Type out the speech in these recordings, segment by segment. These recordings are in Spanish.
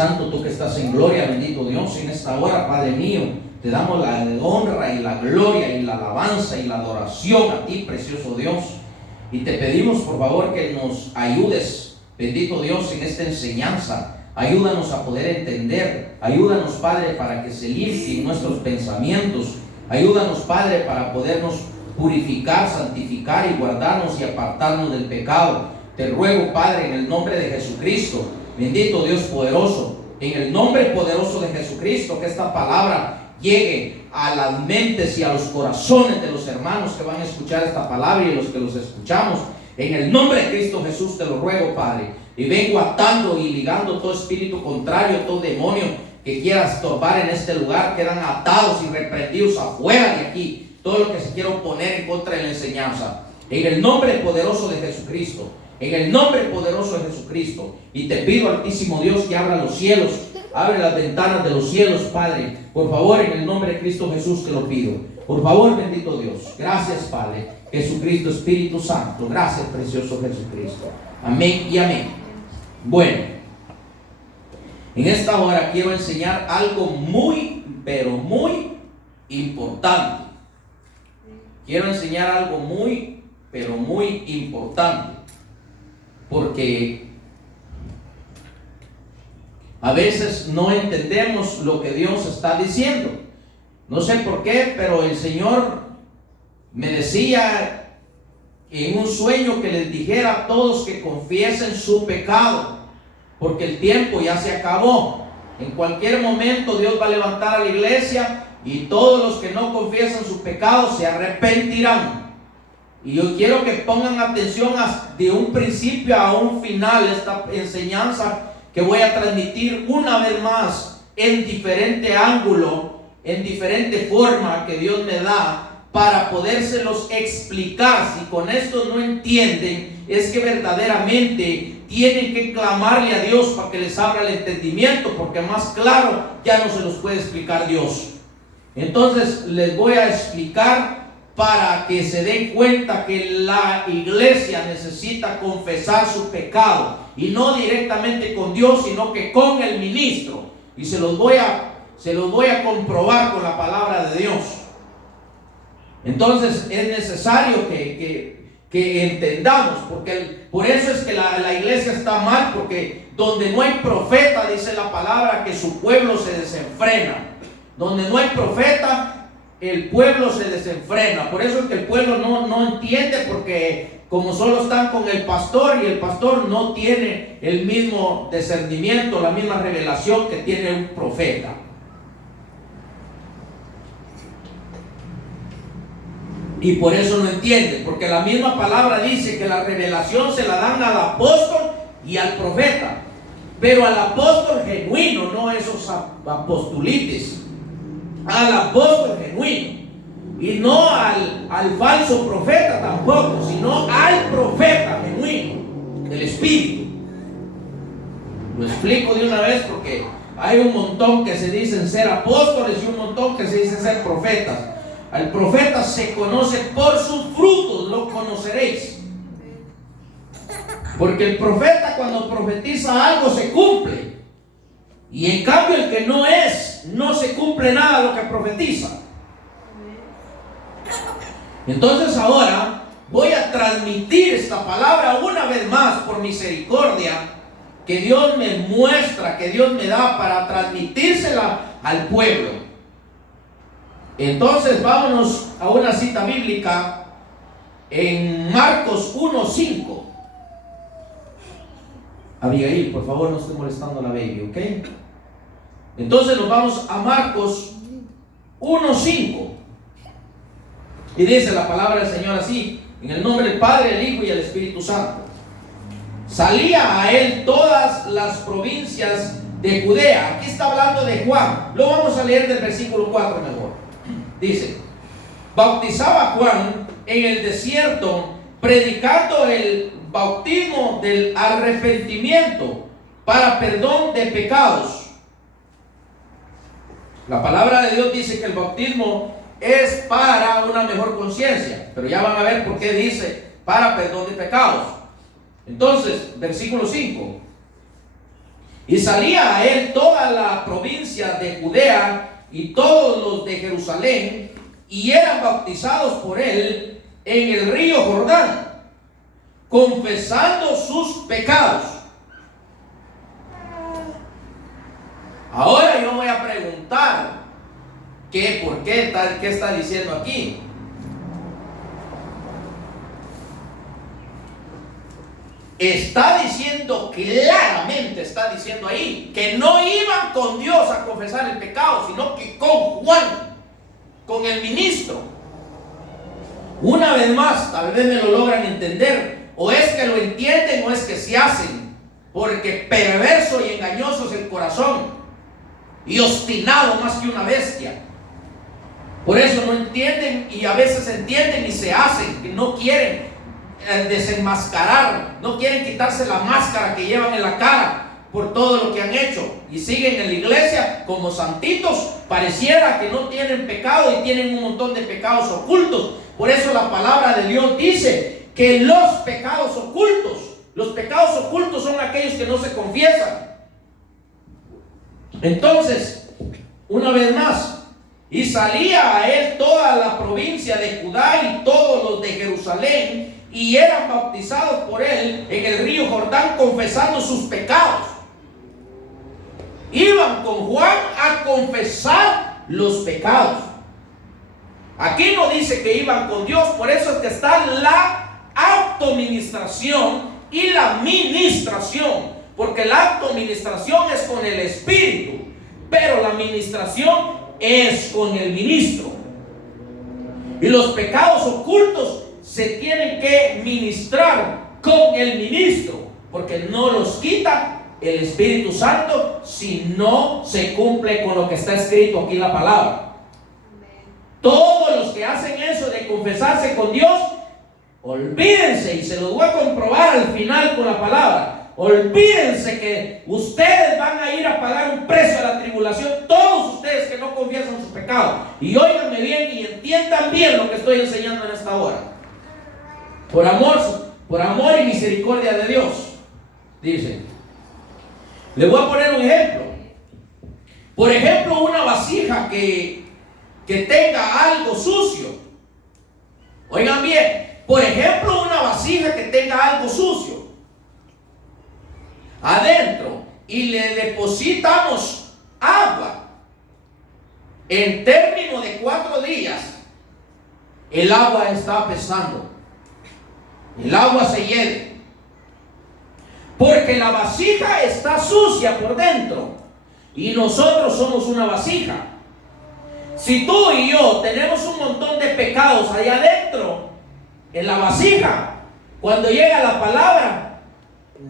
Santo, tú que estás en gloria, bendito Dios, en esta hora, Padre mío, te damos la honra y la gloria y la alabanza y la adoración a ti, precioso Dios. Y te pedimos, por favor, que nos ayudes, bendito Dios, en esta enseñanza. Ayúdanos a poder entender. Ayúdanos, Padre, para que se limpien nuestros pensamientos. Ayúdanos, Padre, para podernos purificar, santificar y guardarnos y apartarnos del pecado. Te ruego, Padre, en el nombre de Jesucristo, bendito Dios poderoso, en el nombre poderoso de Jesucristo, que esta palabra llegue a las mentes y a los corazones de los hermanos que van a escuchar esta palabra y los que los escuchamos. En el nombre de Cristo Jesús te lo ruego, Padre. Y vengo atando y ligando todo espíritu contrario, todo demonio que quiera estorbar en este lugar. Quedan atados y reprendidos afuera de aquí. Todo lo que se quiera oponer en contra de la enseñanza. En el nombre poderoso de Jesucristo. En el nombre poderoso de Jesucristo. Y te pido, Altísimo Dios, que abra los cielos. Abre las ventanas de los cielos, Padre. Por favor, en el nombre de Cristo Jesús te lo pido. Por favor, bendito Dios. Gracias, Padre. Jesucristo, Espíritu Santo. Gracias, precioso Jesucristo. Amén y amén. Bueno, en esta hora quiero enseñar algo muy, pero muy importante. Quiero enseñar algo muy, pero muy importante. Porque a veces no entendemos lo que Dios está diciendo. No sé por qué, pero el Señor me decía en un sueño que les dijera a todos que confiesen su pecado, porque el tiempo ya se acabó. En cualquier momento Dios va a levantar a la iglesia y todos los que no confiesan su pecado se arrepentirán. Y yo quiero que pongan atención de un principio a un final esta enseñanza que voy a transmitir una vez más en diferente ángulo, en diferente forma que Dios me da, para podérselos explicar. Si con esto no entienden, es que verdaderamente tienen que clamarle a Dios para que les abra el entendimiento, porque más claro ya no se los puede explicar Dios. Entonces les voy a explicar para que se den cuenta que la iglesia necesita confesar su pecado, y no directamente con Dios, sino que con el ministro. Y se los voy a comprobar con la palabra de Dios. Entonces es necesario que entendamos, porque por eso es que la iglesia está mal, porque donde no hay profeta, dice la palabra, que su pueblo se desenfrena. Donde no hay profeta, el pueblo se desenfrena. Por eso es que el pueblo no entiende, porque como solo están con el pastor, y el pastor no tiene el mismo discernimiento, la misma revelación que tiene un profeta. Y por eso no entienden, porque la misma palabra dice que la revelación se la dan al apóstol y al profeta, pero al apóstol genuino, no esos apostolites, al apóstol genuino, y no al falso profeta tampoco, sino al profeta genuino del Espíritu. Lo explico de una vez, porque hay un montón que se dicen ser apóstoles y un montón que se dicen ser profetas. Al profeta se conoce por sus frutos, lo conoceréis. Porque el profeta, cuando profetiza algo, se cumple. Y en cambio el que no se cumple nada de lo que profetiza. Entonces ahora voy a transmitir esta palabra una vez más, por misericordia que Dios me muestra, que Dios me da, para transmitírsela al pueblo. Entonces vámonos a una cita bíblica en Marcos 1:5. Abigail, por favor, no esté molestando a la baby, ¿ok? Entonces nos vamos a Marcos 1:5. Y dice la palabra del Señor así: en el nombre del Padre, el Hijo y el Espíritu Santo. Salía a él todas las provincias de Judea. Aquí está hablando de Juan. Lo vamos a leer del versículo 4 mejor. Dice: bautizaba Juan en el desierto, predicando el bautismo del arrepentimiento para perdón de pecados. La palabra de Dios dice que el bautismo es para una mejor conciencia, pero ya van a ver por qué dice para perdón de pecados. Entonces, versículo 5: y salía a él Judea y todos los de Jerusalén, y eran bautizados por él en el río Jordán, confesando sus pecados. Ahora yo voy a preguntar, ¿qué está diciendo aquí? Está diciendo claramente, está diciendo ahí, que no iban con Dios a confesar el pecado, sino que con Juan, con el ministro. Una vez más, tal vez me lo logran entender, o es que lo entienden o es que se hacen, porque perverso y engañoso es el corazón, y obstinado más que una bestia. Por eso no entienden, y a veces entienden y se hacen, que no quieren desenmascarar, no quieren quitarse la máscara que llevan en la cara por todo lo que han hecho, y siguen en la iglesia como santitos. Pareciera que no tienen pecado y tienen un montón de pecados ocultos. Por eso la palabra de Dios dice que los pecados ocultos son aquellos que no se confiesan. Entonces, una vez más, y salía a él toda la provincia de Judá y todos los de Jerusalén, y eran bautizados por él en el río Jordán, confesando sus pecados. Iban con Juan a confesar los pecados. Aquí no dice que iban con Dios, por eso es que está la autoministración y la ministración, porque la autoministración es con el Espíritu, pero la ministración es con el ministro. Y los pecados ocultos se tienen que ministrar con el ministro, porque no los quita el Espíritu Santo si no se cumple con lo que está escrito aquí en la palabra. Todos los que hacen eso de confesarse con Dios, olvídense, y se los voy a comprobar al final con la palabra. Olvídense que ustedes van a ir a pagar un precio a la tribulación, todos ustedes que no confiesan su pecado. Y óiganme bien y entiendan bien lo que estoy enseñando en esta hora. Por amor y misericordia de Dios, dice. Le voy a poner un ejemplo. Por ejemplo, una vasija que tenga algo sucio. Oigan bien, por ejemplo, una vasija que tenga algo sucio adentro y le depositamos agua. En términos de 4 días, el agua está apestando. El agua se hiede, porque la vasija está sucia por dentro y nosotros somos una vasija. Si tú y yo tenemos un montón de pecados allá adentro en la vasija, cuando llega la palabra,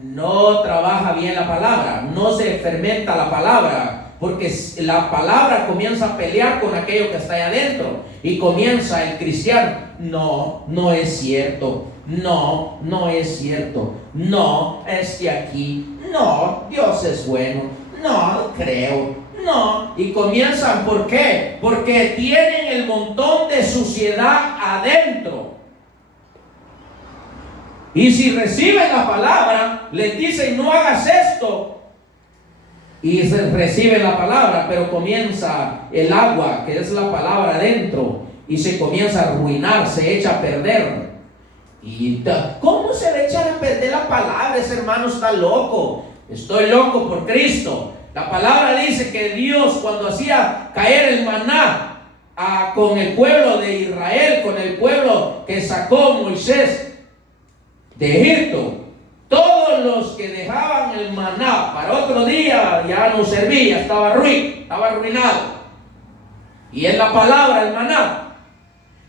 no trabaja bien la palabra, no se fermenta la palabra, porque la palabra comienza a pelear con aquello que está allá adentro y comienza el cristiano: no es cierto. No es cierto. No, es que aquí, no, Dios es bueno. No creo. No. Y comienzan, ¿por qué? Porque tienen el montón de suciedad adentro. Y si reciben la palabra, les dicen: no hagas esto. Y reciben la palabra, pero comienza el agua, que es la palabra adentro, y se comienza a arruinar, se echa a perder. Y ¿cómo se va a echar a perder la palabra? Ese hermano está loco. Estoy loco por Cristo. La palabra dice que Dios, cuando hacía caer el maná con el pueblo de Israel, con el pueblo que sacó Moisés de Egipto, todos los que dejaban el maná para otro día ya no servía, estaba arruinado. Y es la palabra, el maná.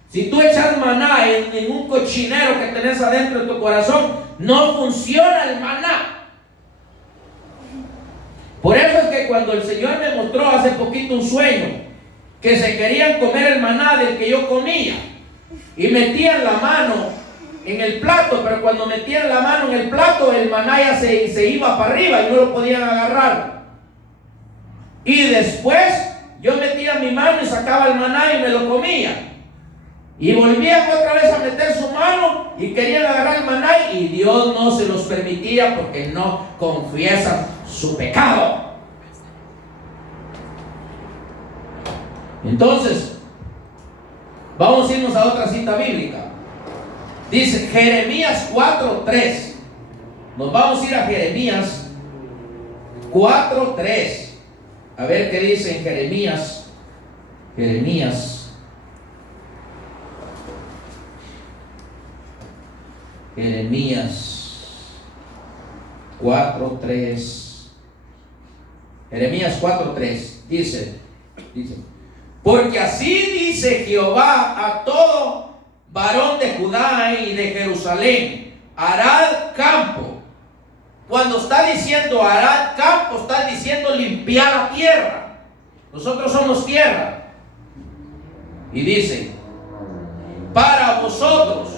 Si tú echas maná en un cochinero que tenés adentro de tu corazón, no funciona el maná. Por eso es que cuando el Señor me mostró hace poquito un sueño, que se querían comer el maná del que yo comía, y metían la mano en el plato, pero cuando metían la mano en el plato, el maná ya se iba para arriba y no lo podían agarrar. Y después yo metía mi mano y sacaba el maná y me lo comía. Y volvían otra vez a meter su mano y querían agarrar el maná, y Dios no se los permitía porque no confiesan su pecado. Entonces, vamos a irnos a otra cita bíblica. Dice Jeremías 4:3. Nos vamos a ir a Jeremías 4:3. A ver qué dice en Jeremías 4:3. Jeremías 4:3 dice, porque así dice Jehová a todo varón de Judá y de Jerusalén: harad campo. Cuando está diciendo harad campo, está diciendo limpiar la tierra. Nosotros somos tierra. Y dice: para vosotros,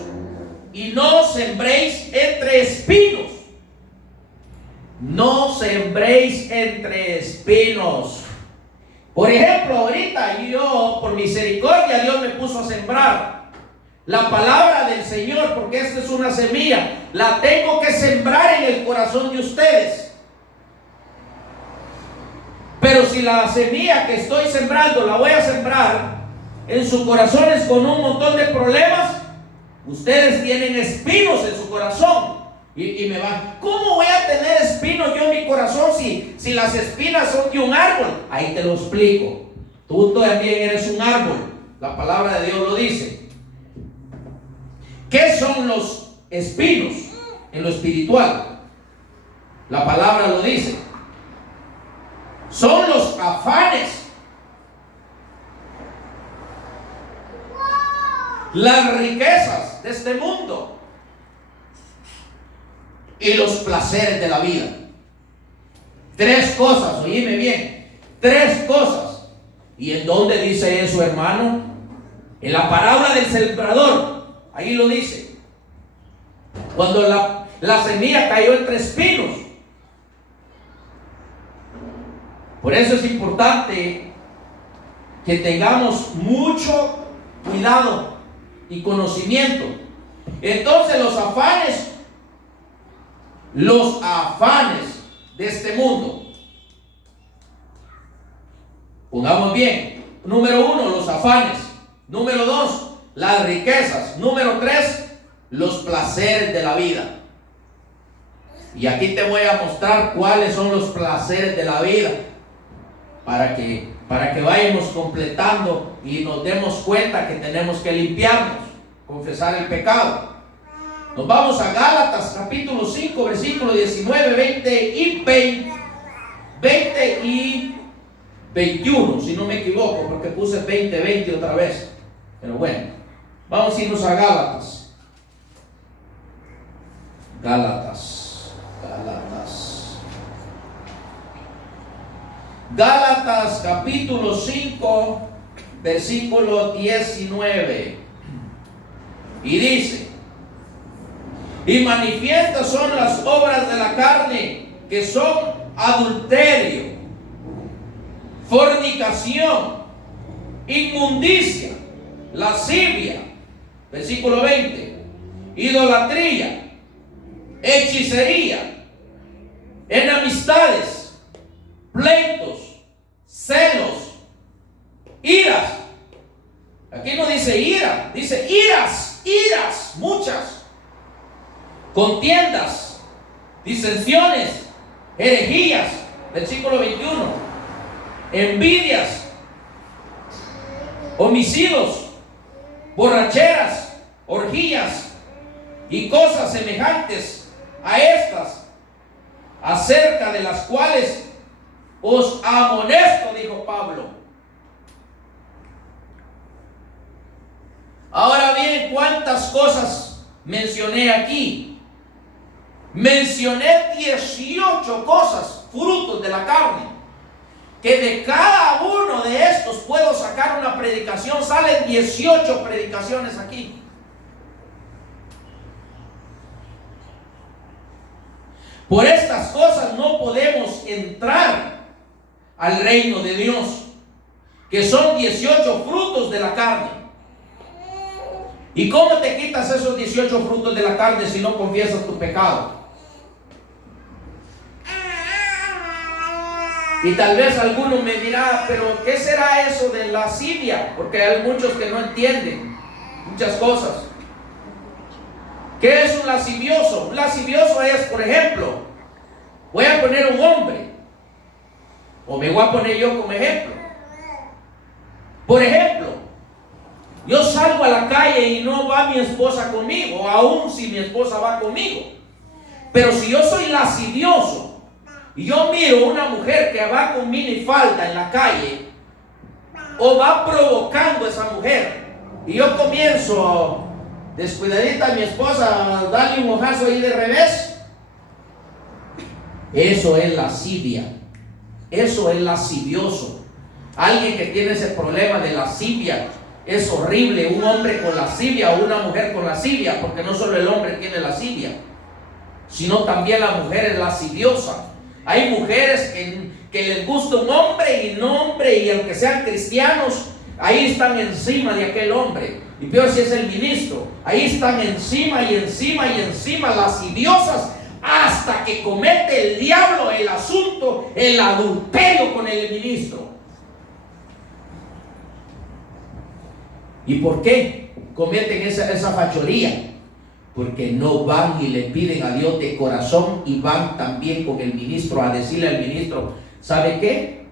y no sembréis entre espinos. No sembréis entre espinos. Por ejemplo, ahorita yo, por misericordia, Dios me puso a sembrar la palabra del Señor, porque esta es una semilla. La tengo que sembrar en el corazón de ustedes. Pero si la semilla que estoy sembrando la voy a sembrar en sus corazones con un montón de problemas, ustedes tienen espinos en su corazón. Y me van: ¿cómo voy a tener espinos yo en mi corazón si las espinas son de un árbol? Ahí te lo explico. Tú también eres un árbol. La palabra de Dios lo dice. ¿Qué son los espinos en lo espiritual? La palabra lo dice. Son los afanes, las riquezas de este mundo y los placeres de la vida. Tres cosas, oíme bien, tres cosas. ¿Y en dónde dice eso, hermano? En la parábola del sembrador, ahí lo dice. Cuando la semilla cayó entre espinos. Por eso es importante que tengamos mucho cuidado y conocimiento. Entonces los afanes de este mundo. Pongamos bien. Número 1, los afanes. Número 2, las riquezas. Número 3, los placeres de la vida. Y aquí te voy a mostrar cuáles son los placeres de la vida, para que vayamos completando y nos demos cuenta que tenemos que limpiarnos, confesar el pecado. Nos vamos a Gálatas capítulo 5, versículo 19, 20 y 21, si no me equivoco, porque puse 20 otra vez. Pero bueno, vamos a irnos a Gálatas capítulo 5, versículo 19. Y dice: y manifiestas son las obras de la carne, que son adulterio, fornicación, inmundicia, lascivia, versículo 20, idolatría, hechicería, enemistades, pleitos, celos, iras. Aquí no dice ira, dice iras, muchas. Contiendas, disensiones, herejías, versículo 21, envidias, homicidios, borracheras, orgías y cosas semejantes a estas, acerca de las cuales os amonesto, dijo Pablo. Ahora bien, ¿cuántas cosas mencioné aquí? Mencioné 18 cosas, frutos de la carne, que de cada uno de estos puedo sacar una predicación. Salen 18 predicaciones aquí. Por estas cosas no podemos entrar al reino de Dios, que son 18 frutos de la carne. ¿Y cómo te quitas esos 18 frutos de la carne si no confiesas tu pecado? Y tal vez alguno me dirá, pero ¿qué será eso de lascivia? Porque hay muchos que no entienden muchas cosas. ¿Qué es un lascivioso? Un lascivioso es, por ejemplo, voy a poner un hombre, o me voy a poner yo como ejemplo. Por ejemplo, yo salgo a la calle y no va mi esposa conmigo, o aún si mi esposa va conmigo. Pero si yo soy lascivioso y yo miro una mujer que va con minifalda en la calle, o va provocando a esa mujer, y yo comienzo descuidadita a mi esposa a darle un ojazo ahí de revés, eso es lascivia. Eso es lascivioso. Alguien que tiene ese problema de lascivia es horrible. Un hombre con lascivia o una mujer con lascivia, porque no solo el hombre tiene lascivia, sino también la mujer es lasciviosa. Hay mujeres que les gusta un hombre y aunque sean cristianos, ahí están encima de aquel hombre. Y peor si es el ministro, ahí están encima y encima y encima, lasciviosas, hasta que comete el diablo el asunto, el adulterio con el ministro. ¿Y por qué cometen esa fachoría? Porque no van y le piden a Dios de corazón, y van también con el ministro a decirle al ministro, ¿sabe qué?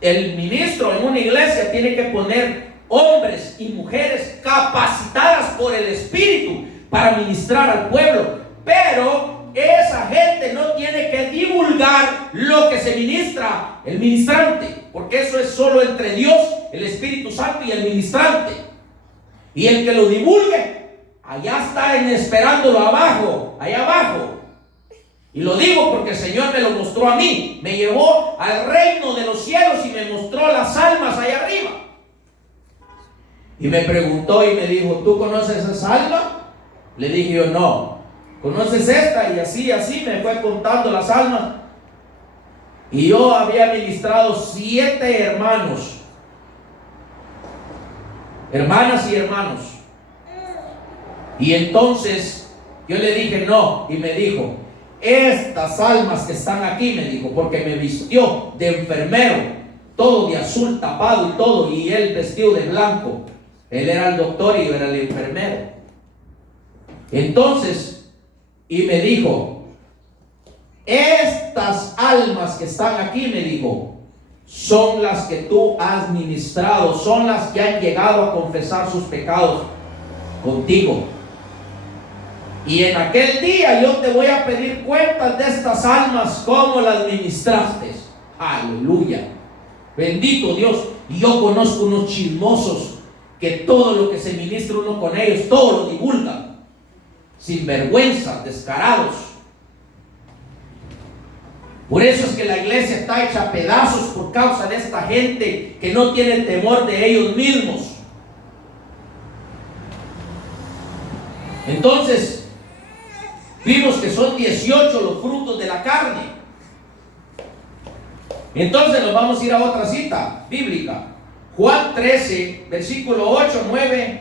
El ministro en una iglesia tiene que poner hombres y mujeres capacitadas por el Espíritu para ministrar al pueblo, pero esa gente no tiene que divulgar lo que se ministra el ministrante, porque eso es solo entre Dios, el Espíritu Santo y el ministrante. Y el que lo divulgue, allá está esperándolo abajo, allá abajo. Y lo digo porque el Señor me lo mostró a mí. Me llevó al reino de los cielos y me mostró las almas allá arriba. Y me preguntó y me dijo, ¿tú conoces esa alma? Le dije yo, no. ¿Conoces esta? Y así me fue contando las almas. Y yo había ministrado 7 hermanos, hermanas y hermanos. Y entonces yo le dije no, y me dijo, estas almas que están aquí, me dijo, porque me vistió de enfermero, todo de azul tapado y todo, y él vestido de blanco. Él era el doctor y yo era el enfermero. Entonces, y me dijo, estas almas que están aquí, me dijo, son las que tú has ministrado, son las que han llegado a confesar sus pecados contigo. Y en aquel día yo te voy a pedir cuentas de estas almas, cómo las ministraste. Aleluya, bendito Dios. Y yo conozco unos chismosos que todo lo que se ministra uno con ellos, todo lo divulgan, sin vergüenza, descarados. Por eso es que la iglesia está hecha a pedazos por causa de esta gente que no tiene temor de ellos mismos. Entonces, vimos que son 18 los frutos de la carne. Entonces nos vamos a ir a otra cita bíblica. Juan 13, versículo 8, 9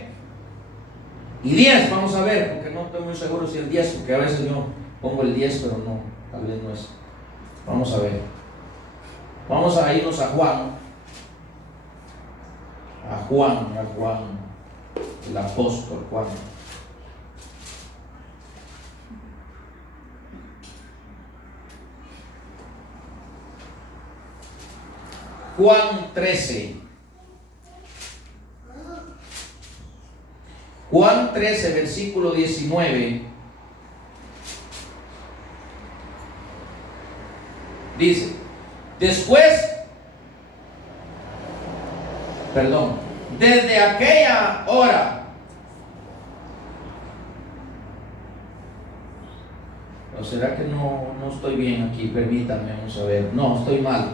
y 10. Vamos a ver, porque no estoy muy seguro si el 10, porque a veces yo pongo el 10, pero no, tal vez no es. Vamos a ver. Vamos a irnos a Juan. A Juan, el apóstol Juan. Juan 13. Juan 13, versículo 19. Dice, desde aquella hora, ¿o será que no estoy bien aquí? Permítanme, vamos a ver. No, estoy mal.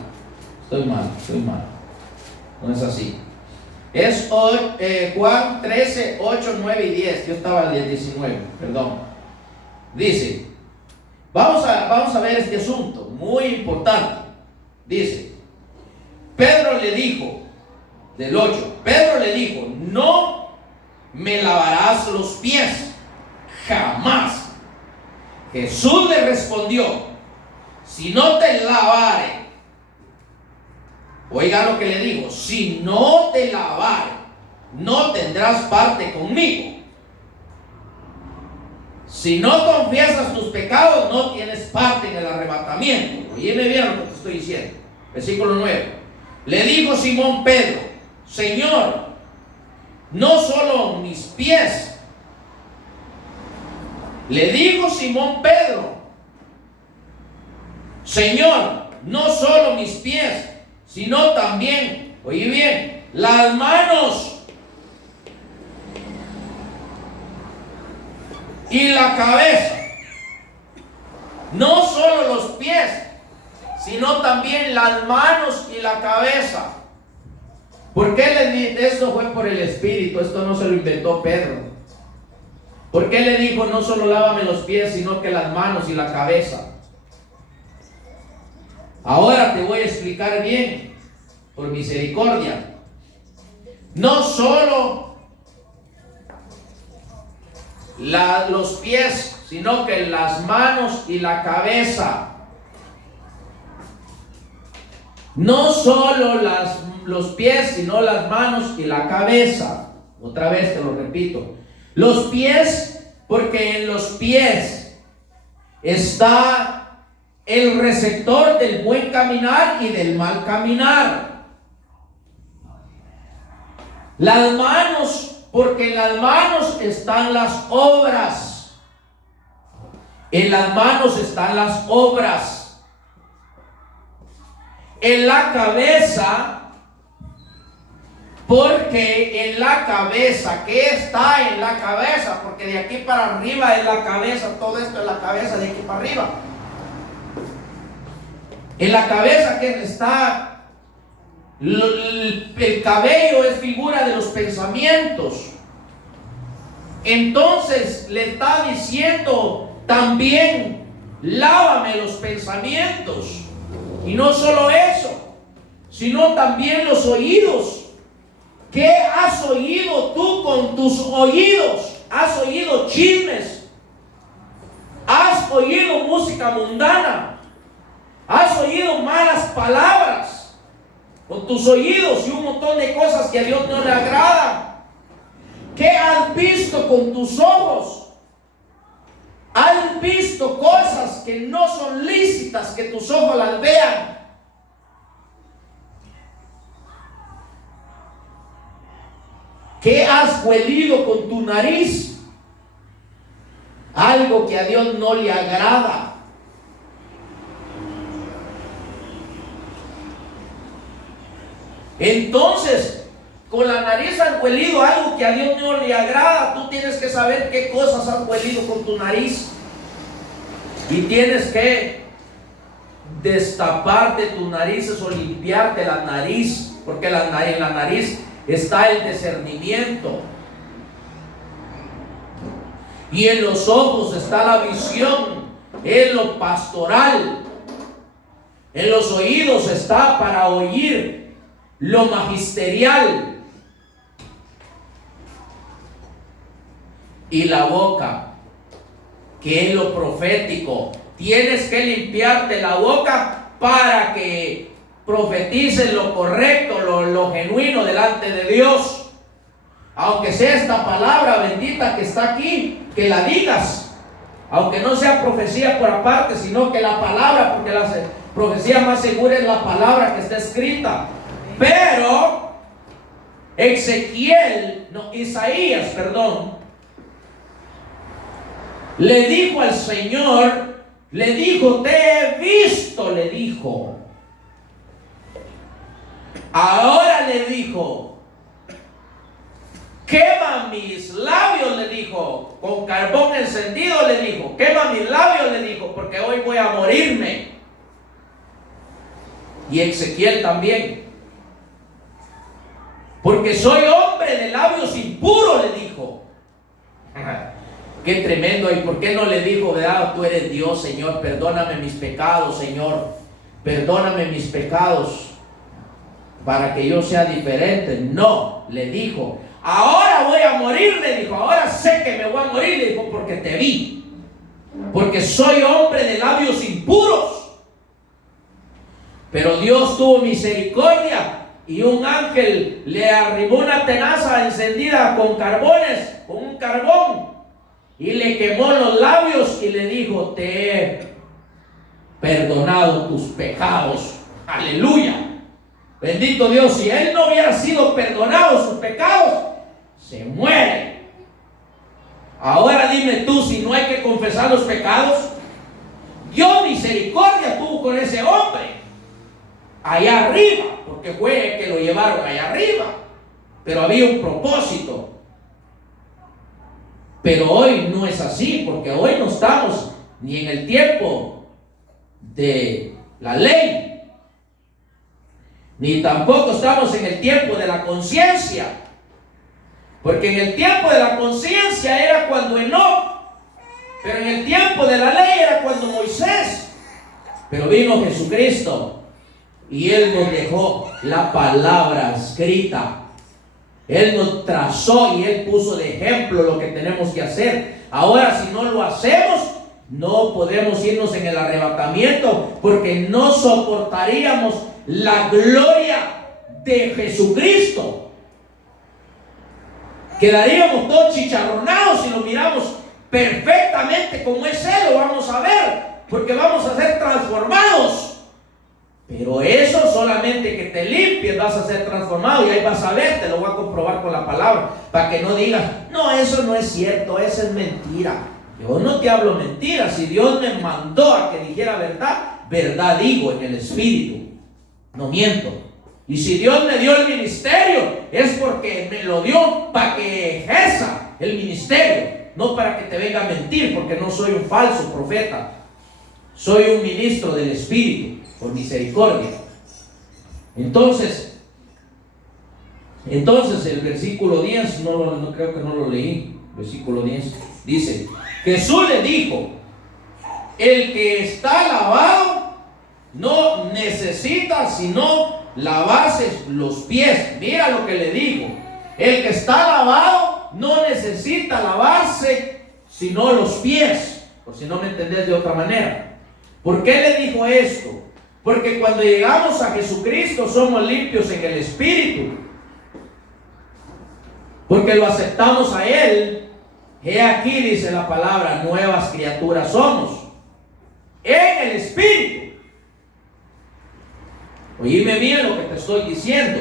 No es así. Es Juan 13, 8, 9 y 10. Yo estaba en el 19, perdón. Dice, vamos a ver este asunto, muy importante. Dice, Pedro le dijo, del 8, Pedro le dijo, no me lavarás los pies, jamás. Jesús le respondió, si no te lavare Oiga lo que le digo: si no te lavare, no tendrás parte conmigo. Si no confiesas tus pecados, no tienes parte en el arrebatamiento. Oíme bien lo que te estoy diciendo. Versículo 9. Le dijo Simón Pedro: Señor, no solo mis pies. Le dijo Simón Pedro: Señor, no solo mis pies, sino también, oye bien, las manos y la cabeza. No solo los pies, sino también las manos y la cabeza. ¿Por qué le dije? Esto fue por el Espíritu, esto no se lo inventó Pedro. ¿Por qué le dijo: no solo lávame los pies, sino que las manos y la cabeza? Ahora te voy a explicar bien, por misericordia. No solo los pies, sino que las manos y la cabeza. No solo los pies, sino las manos y la cabeza. Otra vez te lo repito. Los pies, porque en los pies está el receptor del buen caminar y del mal caminar. Las manos, porque en las manos están las obras. En las manos están las obras. En la cabeza, porque en la cabeza, ¿qué está en la cabeza? Porque de aquí para arriba es la cabeza, todo esto es la cabeza, de aquí para arriba. En la cabeza que está, el cabello es figura de los pensamientos. Entonces le está diciendo también: lávame los pensamientos. Y no solo eso, sino también los oídos. ¿Qué has oído tú con tus oídos? ¿Has oído chismes? ¿Has oído música mundana? ¿Has oído malas palabras con tus oídos y un montón de cosas que a Dios no le agradan? ¿Qué has visto con tus ojos? ¿Has visto cosas que no son lícitas que tus ojos las vean? ¿Qué has huelido con tu nariz? Algo que a Dios no le agrada. Entonces, con la nariz has huelido algo que a Dios no le agrada. Tú tienes que saber qué cosas has huelido con tu nariz. Y tienes que destaparte tus narices o limpiarte la nariz. Porque en la nariz está el discernimiento. Y en los ojos está la visión, en lo pastoral. En los oídos está para oír lo magisterial. Y la boca, que es lo profético. Tienes que limpiarte la boca para que profetices lo correcto, lo genuino delante de Dios. Aunque sea esta palabra bendita que está aquí, que la digas. Aunque no sea profecía por aparte, sino que la palabra, porque la profecía más segura es la palabra que está escrita. Pero Isaías, le dijo al Señor, le dijo: te he visto, le dijo. Ahora le dijo: quema mis labios, le dijo. Con carbón encendido, le dijo: quema mis labios, le dijo, porque hoy voy a morirme. Y Ezequiel también: porque soy hombre de labios impuros, le dijo. Qué tremendo. ¿Y por qué no le dijo, verdad, tú eres Dios, Señor, perdóname mis pecados, Señor, perdóname mis pecados para que yo sea diferente? No, le dijo: ahora voy a morir, le dijo, ahora sé que me voy a morir, le dijo, porque te vi, porque soy hombre de labios impuros. Pero Dios tuvo misericordia y un ángel le arrimó una tenaza encendida con carbones, con un carbón, y le quemó los labios y le dijo: te he perdonado tus pecados. Aleluya. Bendito Dios. Si él no hubiera sido perdonado sus pecados, se muere. Ahora dime tú, si no hay que confesar los pecados. Dios misericordia tuvo con ese hombre allá arriba, porque fue el que lo llevaron allá arriba, pero había un propósito. Pero hoy no es así, porque hoy no estamos ni en el tiempo de la ley, ni tampoco estamos en el tiempo de la conciencia, porque en el tiempo de la conciencia era cuando Enoc, pero en el tiempo de la ley era cuando Moisés. Pero vino Jesucristo y Él nos dejó la palabra escrita. Él nos trazó y Él puso de ejemplo lo que tenemos que hacer. Ahora, si no lo hacemos, no podemos irnos en el arrebatamiento, porque no soportaríamos la gloria de Jesucristo. Quedaríamos todos chicharronados si lo miramos perfectamente como es Él. Lo vamos a ver, porque vamos a ser transformados. Pero eso solamente que te limpies vas a ser transformado, y ahí vas a ver. Te lo voy a comprobar con la palabra, para que no digas: no, eso no es cierto, eso es mentira. Yo no te hablo mentiras. Si Dios me mandó a que dijera verdad, verdad digo en el Espíritu, no miento. Y si Dios me dio el ministerio, es porque me lo dio para que ejerza el ministerio, no para que te venga a mentir, porque no soy un falso profeta. Soy un ministro del Espíritu, por misericordia. Entonces el versículo 10, no creo que no lo leí. Versículo 10 dice: Jesús le dijo: el que está lavado no necesita sino lavarse los pies. Mira lo que le digo: el que está lavado no necesita lavarse sino los pies. Por si no me entendés de otra manera. ¿Por qué le dijo esto? Porque cuando llegamos a Jesucristo somos limpios en el Espíritu, porque lo aceptamos a Él. He aquí, dice la palabra, nuevas criaturas somos en el Espíritu. Oíme bien lo que te estoy diciendo.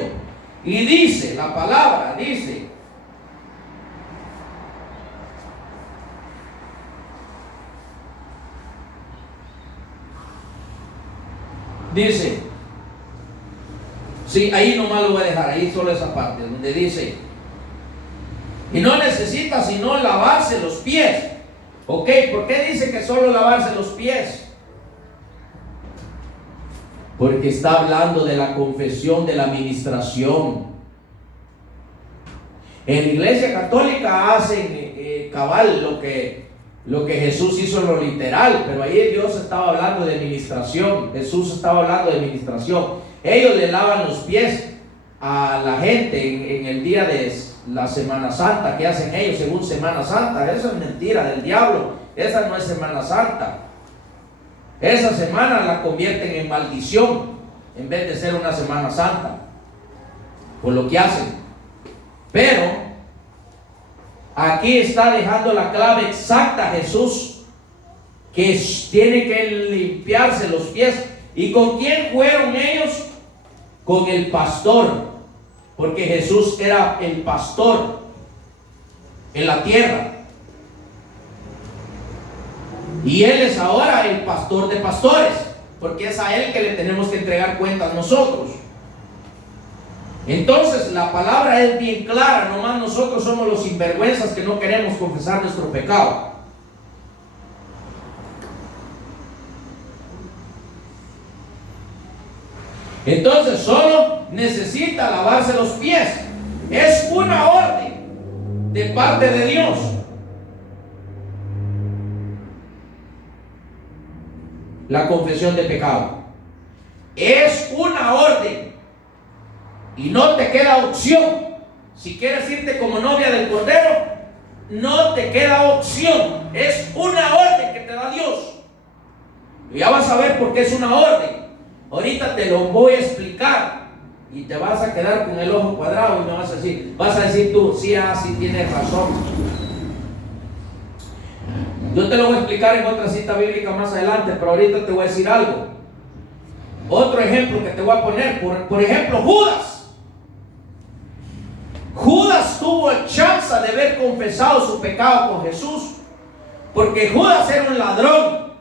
Y dice la palabra, dice, sí, ahí nomás lo voy a dejar, ahí solo esa parte donde dice: y no necesita sino lavarse los pies. Ok, ¿por qué dice que solo lavarse los pies? Porque está hablando de la confesión, de la administración. En la Iglesia Católica hacen cabal lo que Jesús hizo en lo literal, pero ahí Dios estaba hablando de administración. Jesús estaba hablando de administración. Ellos le lavan los pies a la gente en el día de la Semana Santa. ¿Qué hacen ellos según Semana Santa? Eso es mentira del diablo. Esa no es Semana Santa. Esa semana la convierten en maldición en vez de ser una Semana Santa, por lo que hacen. Pero aquí está dejando la clave exacta Jesús, que tiene que limpiarse los pies. ¿Y con quién fueron ellos? Con el pastor, porque Jesús era el pastor en la tierra, y Él es ahora el pastor de pastores, porque es a Él que le tenemos que entregar cuentas nosotros. Entonces la palabra es bien clara, nomás nosotros somos los sinvergüenzas que no queremos confesar nuestro pecado. Entonces solo necesita lavarse los pies. Es una orden de parte de Dios. La confesión de pecado es una orden y no te queda opción. Si quieres irte como novia del Cordero, no te queda opción. Es una orden que te da Dios. Y ya vas a ver por qué es una orden. Ahorita te lo voy a explicar y te vas a quedar con el ojo cuadrado y me vas a decir tú, sí, sí tienes razón. Yo te lo voy a explicar en otra cita bíblica más adelante, pero ahorita te voy a decir algo. Otro ejemplo que te voy a poner, por ejemplo, Judas. Judas tuvo chance de haber confesado su pecado con Jesús, porque Judas era un ladrón,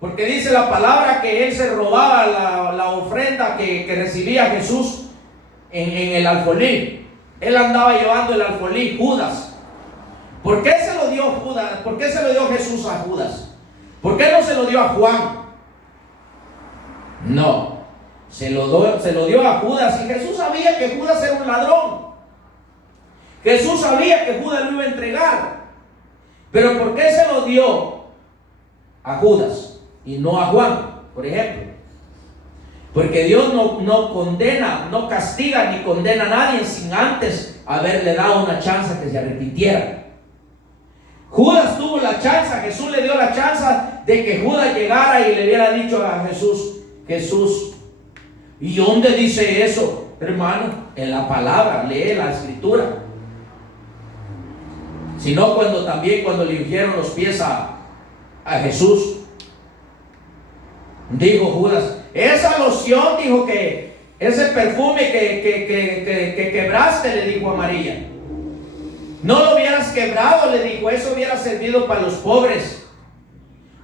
porque dice la palabra que él se robaba la ofrenda que recibía Jesús en el alfolí. Él andaba llevando el alfolí, Judas. ¿Por qué se lo dio Judas? ¿Por qué se lo dio Jesús a Judas? ¿Por qué no se lo dio a Juan? No, se lo dio a Judas, y Jesús sabía que Judas era un ladrón. Jesús sabía que Judas lo iba a entregar. Pero ¿por qué se lo dio a Judas y no a Juan, por ejemplo? Porque Dios no condena, no castiga ni condena a nadie sin antes haberle dado una chance que se arrepintiera. Judas tuvo la chance, Jesús le dio la chance de que Judas llegara y le hubiera dicho a Jesús, ¿y dónde dice eso, hermano? En la palabra, lee la escritura. Sino cuando le ungieron los pies a Jesús, dijo Judas, esa loción, dijo, que ese perfume que quebraste, le dijo a María, no lo hubieras quebrado, le dijo, eso hubiera servido para los pobres.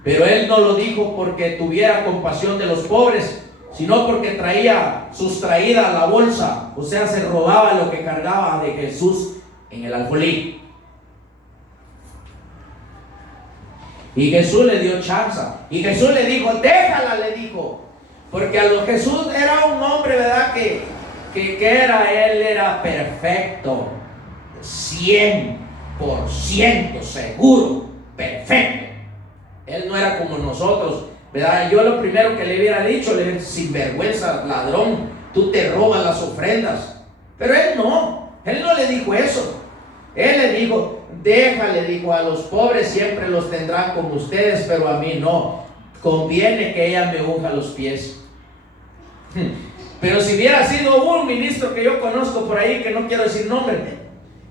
Pero él no lo dijo porque tuviera compasión de los pobres, sino porque traía sustraída la bolsa, o sea, se robaba lo que cargaba de Jesús en el alfolí. Y Jesús le dio chance, y Jesús le dijo, déjala, le dijo, porque Jesús era un hombre, ¿verdad? Que él era perfecto, 100% seguro, perfecto. Él no era como nosotros, ¿verdad? Yo lo primero que le hubiera dicho, le hubiera, sinvergüenza, ladrón, tú te robas las ofrendas. Pero él no le dijo eso. Él le dijo, déjale, dijo, a los pobres siempre los tendrán con ustedes, pero a mí no. Conviene que ella me unja los pies. Pero si hubiera sido un ministro que yo conozco por ahí, que no quiero decir nombre,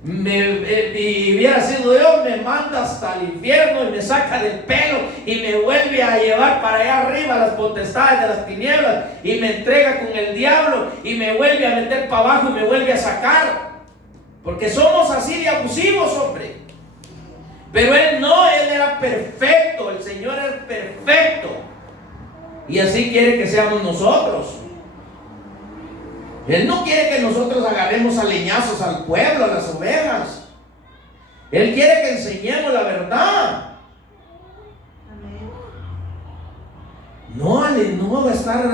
y hubiera sido yo, me manda hasta el infierno y me saca del pelo y me vuelve a llevar para allá arriba las potestades de las tinieblas y me entrega con el diablo y me vuelve a meter para abajo y me vuelve a sacar, porque somos así de abusivos, hombre. Pero él no, él era perfecto, el Señor era perfecto, y así quiere que seamos nosotros. Él no quiere que nosotros agarremos a leñazos al pueblo, a las ovejas. Él quiere que enseñemos la verdad. No va a estar